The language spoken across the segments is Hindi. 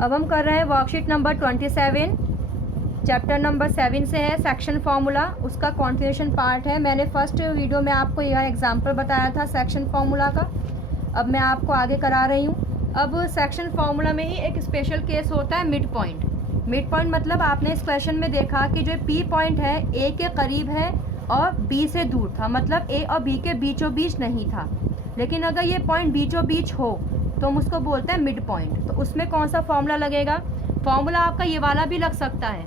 अब हम कर रहे हैं वर्कशीट नंबर 27, चैप्टर नंबर 7 से है सेक्शन फार्मूला, उसका कॉन्टिन्यूशन पार्ट है। मैंने फर्स्ट वीडियो में आपको यह एग्जांपल बताया था सेक्शन फार्मूला का, अब मैं आपको आगे करा रही हूँ। अब सेक्शन फार्मूला में ही एक स्पेशल केस होता है मिड पॉइंट। मिड पॉइंट मतलब आपने इस क्वेश्चन में देखा कि जो पी पॉइंट है ए के करीब है और बी से दूर था, मतलब ए और बी के बीचों बीच नहीं था। लेकिन अगर ये पॉइंट बीचों बीच हो तो हम उसको बोलते हैं मिड पॉइंट। तो उसमें कौन सा फॉर्मूला लगेगा? फॉर्मूला आपका ये वाला भी लग सकता है,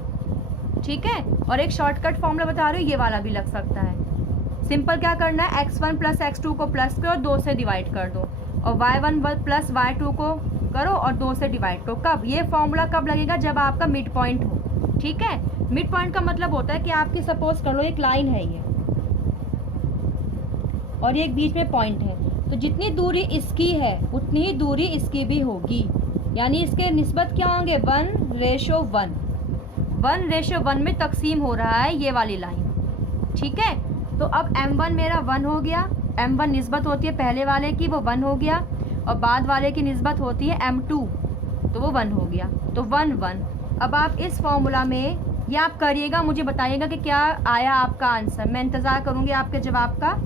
ठीक है, और एक शॉर्टकट फॉर्मूला बता रही हूँ, ये वाला भी लग सकता है। सिंपल क्या करना है, x1 प्लस x2 को प्लस करो, 2 से डिवाइड कर दो, और y1 प्लस y2 को करो और 2 से डिवाइड करो। कब ये फॉर्मूला कब लगेगा? जब आपका मिड पॉइंट हो, ठीक है। मिड पॉइंट का मतलब होता है कि आपकी सपोज कर लो एक लाइन है ये और ये एक बीच में पॉइंट है, तो जितनी दूरी इसकी है उतनी ही दूरी इसकी भी होगी, यानी इसके निस्बत क्या होंगे? 1:1। 1:1 में तकसीम हो रहा है ये वाली लाइन, ठीक है। तो अब m1 मेरा 1 हो गया, m1 निस्बत होती है पहले वाले की, वो 1 हो गया, और बाद वाले की निस्बत होती है m2, तो वो 1 हो गया, तो 1 1। अब आप इस फॉर्मूला में ये आप करिएगा, मुझे बताइएगा कि क्या आया आपका आंसर, मैं इंतज़ार करूँगी आपके जवाब का।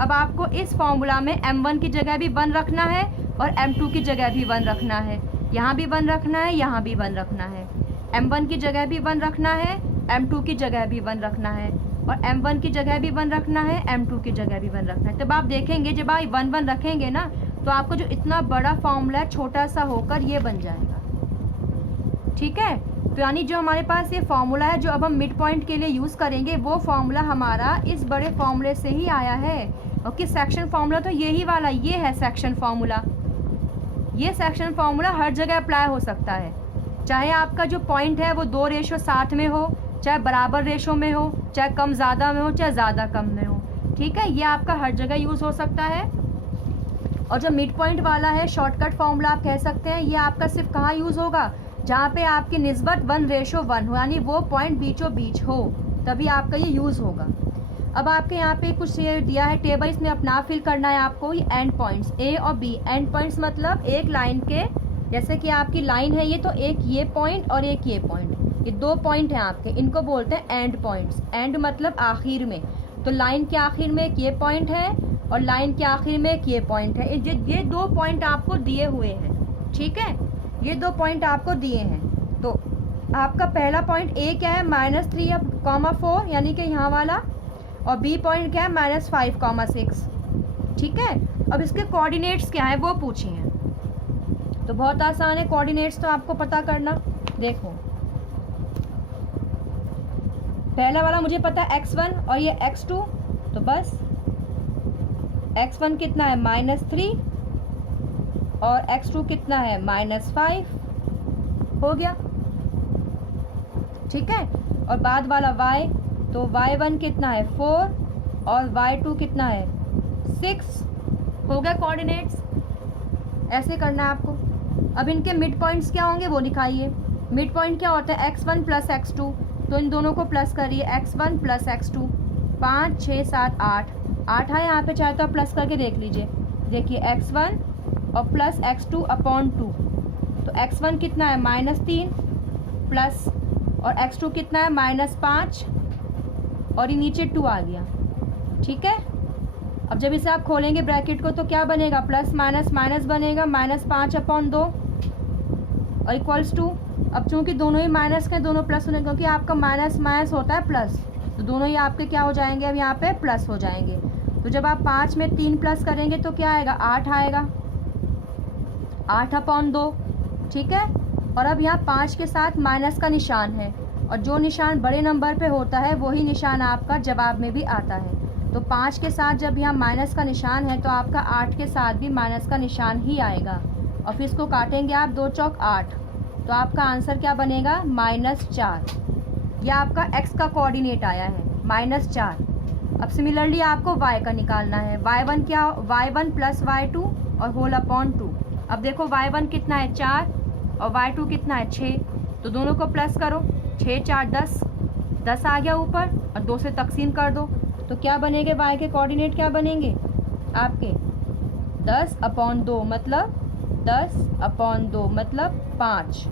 अब आपको इस फॉर्मूला में m1 की जगह भी 1 रखना है और m2 की जगह भी 1 रखना है, यहाँ भी 1 रखना है, यहाँ भी 1 रखना है। m1 की जगह भी 1 रखना है, m2 की जगह भी 1 रखना है, और m1 की जगह भी 1 रखना है, m2 की जगह भी 1 रखना है। तब आप देखेंगे जब आप 1 1 रखेंगे ना, तो आपको जो इतना बड़ा फॉर्मूला छोटा सा होकर ये बन जाएगा, ठीक है। तो यानी जो हमारे पास ये फॉर्मूला है जो अब हम मिड पॉइंट के लिए यूज़ करेंगे, वो फॉर्मूला हमारा इस बड़े फॉर्मूले से ही आया है। ओके, सेक्शन फार्मूला तो यही वाला, ये है सेक्शन फार्मूला। ये सेक्शन फार्मूला हर जगह अप्लाई हो सकता है, चाहे आपका जो पॉइंट है वो 2:7 में हो, चाहे बराबर रेशो में हो, चाहे कम ज़्यादा में हो, चाहे ज़्यादा कम में हो, ठीक है। ये आपका हर जगह यूज़ हो सकता है। और जो मिड पॉइंट वाला है शॉर्टकट फार्मूला आप कह सकते हैं, ये आपका सिर्फ कहाँ यूज़ होगा? जहाँ पे आपकी निस्बत 1:1 हो, यानी वो पॉइंट बीचों बीच हो, तभी आपका ये यूज़ होगा। अब आपके यहाँ पे कुछ ये दिया है टेबल, इसमें अपना फिल करना है आपको। ये एंड पॉइंट्स ए और बी, एंड पॉइंट्स मतलब एक लाइन के, जैसे कि आपकी लाइन है ये, तो एक ये पॉइंट और एक ये पॉइंट, ये 2 पॉइंट हैं आपके, इनको बोलते हैं एंड पॉइंट्स। एंड मतलब आखिर में, तो लाइन के आखिर में एक ये पॉइंट है और लाइन के आखिर में एक ये पॉइंट है। ये 2 पॉइंट आपको दिए हुए हैं, ठीक है, ये 2 पॉइंट आपको दिए हैं। तो आपका पहला पॉइंट ए क्या है? -3,4, यानी कि यहाँ वाला, और बी पॉइंट क्या है? -5,6, ठीक है। अब इसके कोऑर्डिनेट्स क्या है वो पूछे हैं, तो बहुत आसान है कोऑर्डिनेट्स तो आपको पता करना। देखो पहला वाला मुझे पता है x1 और ये x2, तो बस x1 कितना है? -3, और x2 कितना है? -5 हो गया, ठीक है। और बाद वाला y, तो y1 कितना है? 4, और y2 कितना है? 6 हो गया कोऑर्डिनेट्स। ऐसे करना है आपको। अब इनके मिड पॉइंट्स क्या होंगे वो दिखाइए। मिड पॉइंट क्या होता है? x1 प्लस x2, तो इन दोनों को प्लस करिए, x1 प्लस x2, 5 6 7 8 है यहाँ पे, चाहे तो आप प्लस करके देख लीजिए। देखिए x1 और प्लस x2 अपॉन 2, तो x1 कितना है? -3 प्लस, और x2 कितना है? -5, और ये नीचे 2 आ गया, ठीक है। अब जब इसे आप खोलेंगे ब्रैकेट को तो क्या बनेगा? प्लस माइनस माइनस बनेगा, -5/2 और इक्वल्स टू। अब चूंकि दोनों ही माइनस के, दोनों प्लस होने, क्योंकि आपका माइनस माइनस होता है प्लस, तो दोनों ही आपके क्या हो जाएंगे? अब यहाँ पे प्लस हो जाएंगे। तो जब आप 5 में 3 प्लस करेंगे तो क्या आएगा? 8 आएगा, 8/2, ठीक है। और अब यहाँ 5 के साथ माइनस का निशान है, और जो निशान बड़े नंबर पे होता है वही निशान आपका जवाब में भी आता है। तो 5 के साथ जब यहाँ माइनस का निशान है तो आपका 8 के साथ भी माइनस का निशान ही आएगा, और फिर इसको काटेंगे आप, 2 चौक 8, तो आपका आंसर क्या बनेगा? -4। यह आपका x का कोऑर्डिनेट आया है, -4। अब सिमिलरली आपको y का निकालना है। y1 क्या? y1 प्लस y2 और होल अपॉन 2। अब देखो y1 कितना है? 4, और y2 कितना है? 6, तो दोनों को प्लस करो, 6 4 10, 10 आ गया ऊपर, और 2 से तकसीम कर दो, तो क्या बनेंगे? y के कोऑर्डिनेट क्या बनेंगे आपके? 10/2 मतलब 10/2 मतलब 5,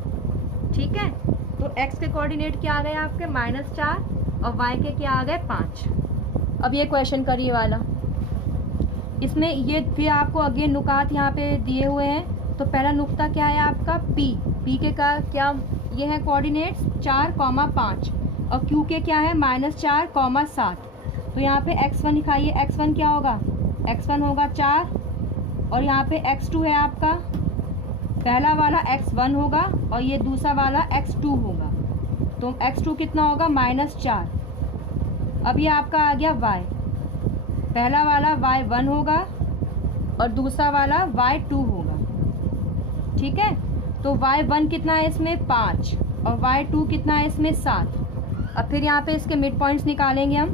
ठीक है, तो x के कोऑर्डिनेट क्या आ गए आपके -4 और y के क्या आ गए 5। अब ये क्वेश्चन करिए वाला, इसमें ये फिर आपको अगेन नुकात यहाँ पे दिए हुए हैं। तो पहला नुक्ता क्या है आपका p के का क्या ये है कोऑर्डिनेट्स 4,5 और q के क्या है -4,7। तो यहाँ पे x1 लिखाइए, x1 क्या होगा, x1 होगा 4 और यहाँ पे x2 है आपका, पहला वाला x1 होगा और ये दूसरा वाला x2 होगा। तो x2 कितना होगा -4। अब ये आपका आ गया y, पहला वाला y1 होगा और दूसरा वाला y2 होगा। ठीक है, तो y1 कितना है इसमें 5 और y2 कितना है इसमें 7। अब फिर यहाँ पे इसके मिड पॉइंट्स निकालेंगे हम।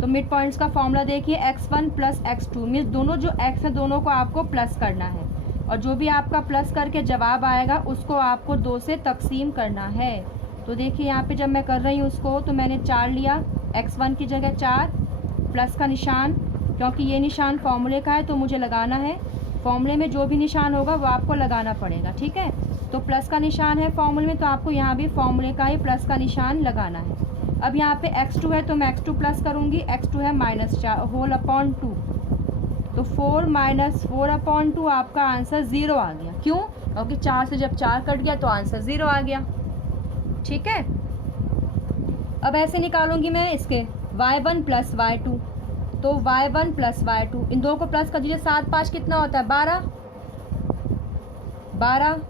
तो मिड पॉइंट्स का फॉर्मूला देखिए, x1 + x2 मीन्स दोनों जो x है दोनों को आपको प्लस करना है और जो भी आपका प्लस करके जवाब आएगा उसको आपको 2 से तकसीम करना है। तो देखिए यहाँ पे जब मैं कर रही हूँ उसको, तो मैंने 4 लिया, x1 की जगह 4 प्लस का निशान, क्योंकि ये निशान फॉर्मूले का है तो मुझे लगाना है। फॉर्मूले में जो भी निशान होगा वो आपको लगाना पड़ेगा। ठीक है, तो प्लस का निशान है फॉर्मूले में, तो आपको यहाँ भी फॉर्मूले का ही प्लस का निशान लगाना है। अब यहाँ पे x2 है तो मैं x2 प्लस करूँगी, x2 है -4 होल अपॉन 2, तो 4 - 4/2 आपका आंसर 0 आ गया। क्यों, क्योंकि 4 से जब 4 कट गया तो आंसर 0 आ गया। ठीक है, अब ऐसे निकालूंगी मैं इसके y1 + y2, तो y1 + y2 इन दोनों को प्लस कर दीजिए, 7 5 कितना होता है 12,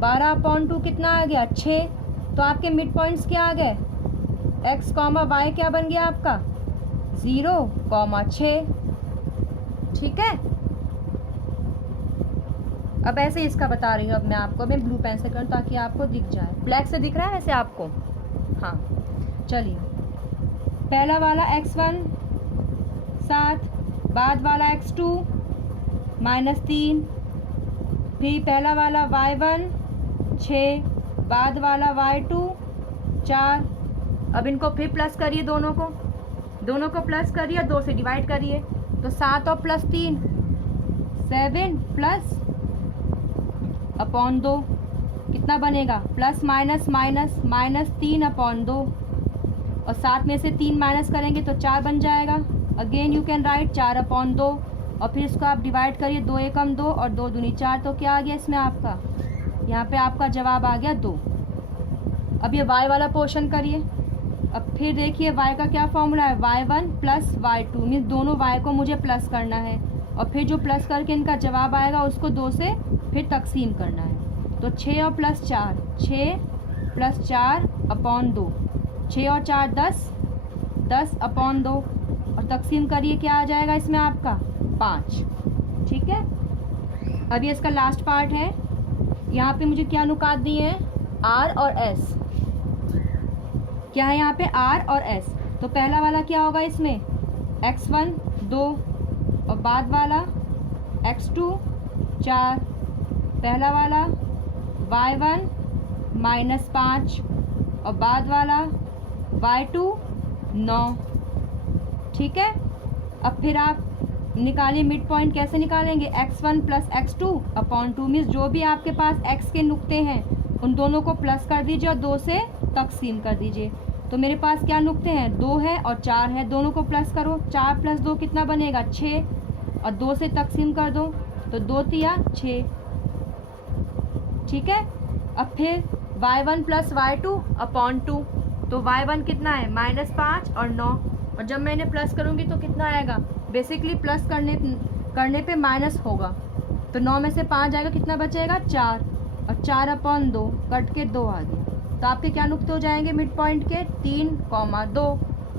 12/2 कितना आ गया 6। तो आपके मिड पॉइंट्स क्या आ गए, x, y क्या बन गया आपका 0, 6। ठीक है, अब ऐसे इसका बता रही हूँ। अब मैं आपको मैं ब्लू पेन से करूँ ताकि आपको दिख जाए। ब्लैक से दिख रहा है वैसे आपको, हाँ चलिए। पहला वाला x1 7, बाद वाला x2 -3, फिर पहला वाला y1 6, बाद वाला y2 4। अब इनको फिर प्लस करिए, दोनों को प्लस करिए, 2 से डिवाइड करिए, तो 7 और +3 7 प्लस अपॉन 2 कितना बनेगा ±−−-3/2 और 7 में से 3 माइनस करेंगे तो 4 बन जाएगा। अगेन यू कैन राइट 4/2 और फिर इसको आप डिवाइड करिए, 2 एकम 2 और 2 दूनी 4। तो क्या आ गया इसमें आपका, यहाँ पे आपका जवाब आ गया 2। अब ये y वाला पोर्शन करिए। अब फिर देखिए y का क्या फॉर्मूला है, y1 + y2 मीन्स दोनों y को मुझे प्लस करना है और फिर जो प्लस करके इनका जवाब आएगा उसको 2 से फिर तकसीम करना है। तो 6 और +4 6 + 4/2, 6 और 4 10, 10/2 और तकसीम करिए, क्या आ जाएगा इसमें आपका 5। ठीक है, अब ये इसका लास्ट पार्ट है। यहाँ पे मुझे क्या नुकात दिए हैं, R और S। क्या है यहाँ पे R और S। तो पहला वाला क्या होगा इसमें x1 2 और बाद वाला x2 4, पहला वाला y1 -5 और बाद वाला y2 9। ठीक है, अब फिर आप निकालिए मिड पॉइंट। कैसे निकालेंगे, x1 + x2/2 मीन्स जो भी आपके पास x के नुक्ते हैं उन दोनों को प्लस कर दीजिए और 2 से तकसीम कर दीजिए। तो मेरे पास क्या नुक्ते हैं, 2 है और 4 है, दोनों को प्लस करो, 4 + 2 कितना बनेगा 6 और 2 से तकसीम कर दो तो 2 तिया 6। ठीक है, अब फिर y1 + y2/2, तो y1 कितना है -5 और 9 और जब मैं इन्हें प्लस करूँगी तो कितना आएगा, बेसिकली प्लस करने पे माइनस होगा तो 9 में से 5 जाएगा, कितना बचेगा 4 और 4/2 कट के 2 आ गया। तो आपके क्या नुक्ते हो जाएंगे मिड पॉइंट के 3,2।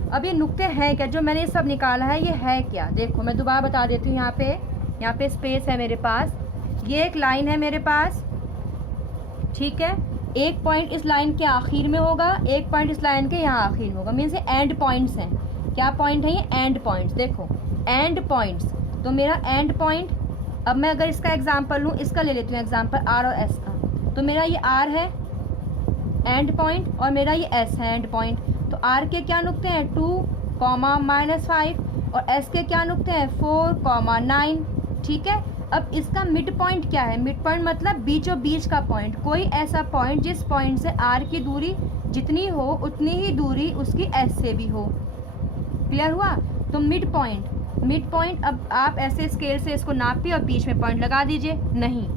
अब ये नुक्ते हैं क्या, जो मैंने ये सब निकाला है ये है क्या, देखो मैं दोबारा बता देती हूँ। यहाँ पे स्पेस है मेरे पास, ये एक लाइन है मेरे पास। ठीक है, एक पॉइंट इस लाइन के आखिर में होगा, एक पॉइंट इस लाइन के यहाँ आखिर में होगा, मीन्स ये एंड पॉइंट्स हैं। क्या पॉइंट है ये, एंड पॉइंट्स। देखो एंड पॉइंट्स, तो मेरा एंड पॉइंट, अब मैं अगर इसका एग्जांपल लूँ, इसका ले लेती हूँ एग्जांपल R और S का। तो मेरा ये R है एंड पॉइंट और मेरा ये S है एंड पॉइंट। तो R के क्या नुक्ते हैं 2, -5 और S के क्या नुक्ते हैं 4, 9। ठीक है, अब इसका मिड पॉइंट क्या है? मिड पॉइंट मतलब बीचों बीच का पॉइंट, कोई ऐसा पॉइंट जिस पॉइंट से आर की दूरी जितनी हो उतनी ही दूरी उसकी एस से भी हो। क्लियर हुआ? तो मिड पॉइंट अब आप ऐसे स्केल से इसको नापिए और बीच में पॉइंट लगा दीजिए, नहीं,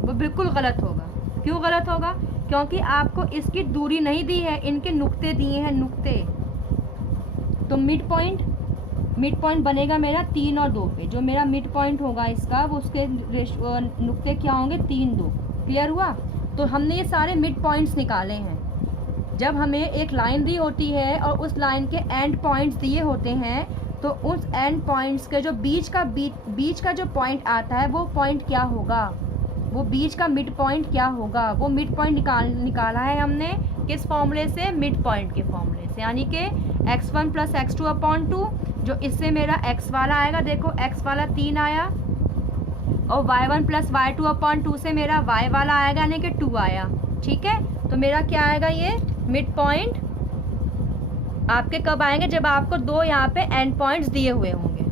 वो बिल्कुल गलत होगा। क्यों गलत होगा? क्योंकि आपको इसकी दूरी नहीं दी है, इनके नुक्ते दिए हैं, नुक्ते। तो मिड पॉइंट बनेगा मेरा 3 और 2 पे। जो मेरा मिड पॉइंट होगा इसका, वो उसके नुक्ते क्या होंगे? 3, 2। क्लियर हुआ? तो हमने ये सारे मिड पॉइंट्स निकाले हैं। जब हमें एक लाइन दी होती है और उस लाइन के एंड पॉइंट्स दिए होते हैं, तो उस एंड पॉइंट्स के जो बीच का जो पॉइंट आता है, वो पॉइंट क्या होगा? वो बीच का मिड पॉइंट क्या होगा? वो मिड पॉइंट निकाला है हमने किस फॉर्मूले से? मिड पॉइंट के फॉर्मूले से, यानी कि x1 + x2/2, जो इससे मेरा x वाला आएगा, देखो x वाला 3 आया, और y1 + y2/2 से मेरा y वाला आएगा, यानी कि 2 आया। ठीक है, तो मेरा क्या आएगा? ये मिड पॉइंट आपके कब आएंगे? जब आपको 2 यहाँ पे एंड पॉइंट्स दिए हुए होंगे।